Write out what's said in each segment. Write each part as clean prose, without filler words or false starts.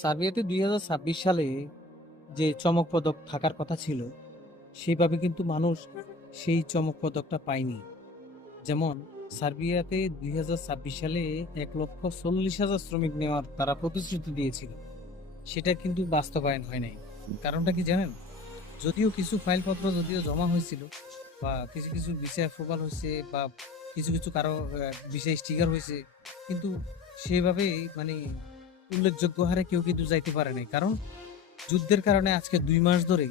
সার্বিয়াতে 2026 সালে যে চমক পদক থাকার কথা ছিল সেইভাবে কিন্তু মানুষ সেই চমক পদকটা পায়নি। যেমন সার্বিয়াতে 2026 সালে 1,40,000 শ্রমিক নেওয়ার তারা প্রতিশ্রুতি দিয়েছিল, সেটা কিন্তু বাস্তবায়ন হয় নাই। কারণটা কি জানেন? যদিও কিছু ফাইলপত্র যদিও জমা হয়েছিল, বা কিছু কিছু ভিসা অ্যাপ্রুভাল হয়েছে, বা কিছু কিছু কারো ভিসা স্টিকার হয়েছে, কিন্তু সেভাবেই মানে উল্লেখযোগ্য হারে কেউ কিন্তু যাইতে পারে নাই। কারণ যুদ্ধের কারণে আজকে 2 মাস ধরে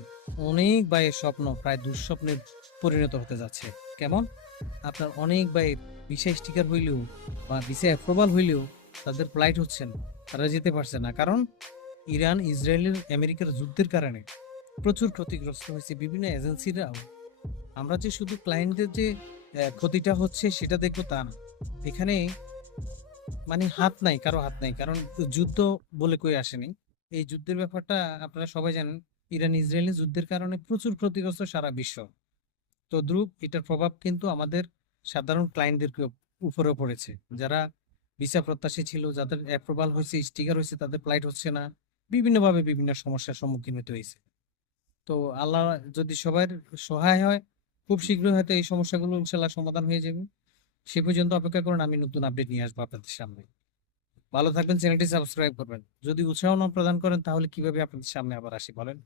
অনেক ভাইয়ের স্বপ্ন প্রায় দুঃস্বপ্নে পরিণত হতে যাচ্ছে। কেমন? আপনার অনেক ভাইয়ের ভিসা স্টিকার হইলেও বা ভিসা অ্যাপ্রুভাল হইলেও তাদের ফ্লাইট হচ্ছে না, তারা যেতে পারছে না। কারণ ইরান ইসরায়েলের আমেরিকার যুদ্ধের কারণে প্রচুর ক্ষতিগ্রস্ত হয়েছে বিভিন্ন এজেন্সিরাও। আমরা যে শুধু ক্লায়েন্টদের যে ক্ষতিটা হচ্ছে সেটা দেখবো তা না। এখানে মানে হাত নাই, কারো হাত নাই। কারণ যুদ্ধ বলে কই আসেনি। এই যুদ্ধের ব্যাপারটা আপনারা সবাই জানেন। ইরান ইসরায়েলি যুদ্ধের কারণে প্রচুর ক্ষতিগ্রস্ত সারা বিশ্ব। তো দ্রুপ এটার প্রভাব কিন্তু আমাদের সাধারণ ক্লায়েন্টদের উপরেও পড়েছে। যারা ভিসা প্রত্যাশী ছিল, যাদের অ্যাপ্রুভাল হয়েছে, স্টিকার হয়েছে, তাদের ফ্লাইট হচ্ছে না। বিভিন্নভাবে বিভিন্ন সমস্যার সম্মুখীন হতে হয়েছে। তো আল্লাহ যদি সবার সহায় হয়, খুব শীঘ্রই হয়তো এই সমস্যাগুলো ইনশাল্লাহ সমাধান হয়ে যাবে। সে পর্যন্ত অপেক্ষা করুন, আমি নতুন আপডেট নিয়ে আসবো আপনাদের সামনে। ভালো থাকবেন, চ্যানেলটি সাবস্ক্রাইব করবেন। যদি উৎসাহ না প্রদান করেন তাহলে কিভাবে আপনাদের সামনে আবার আসি বলেন?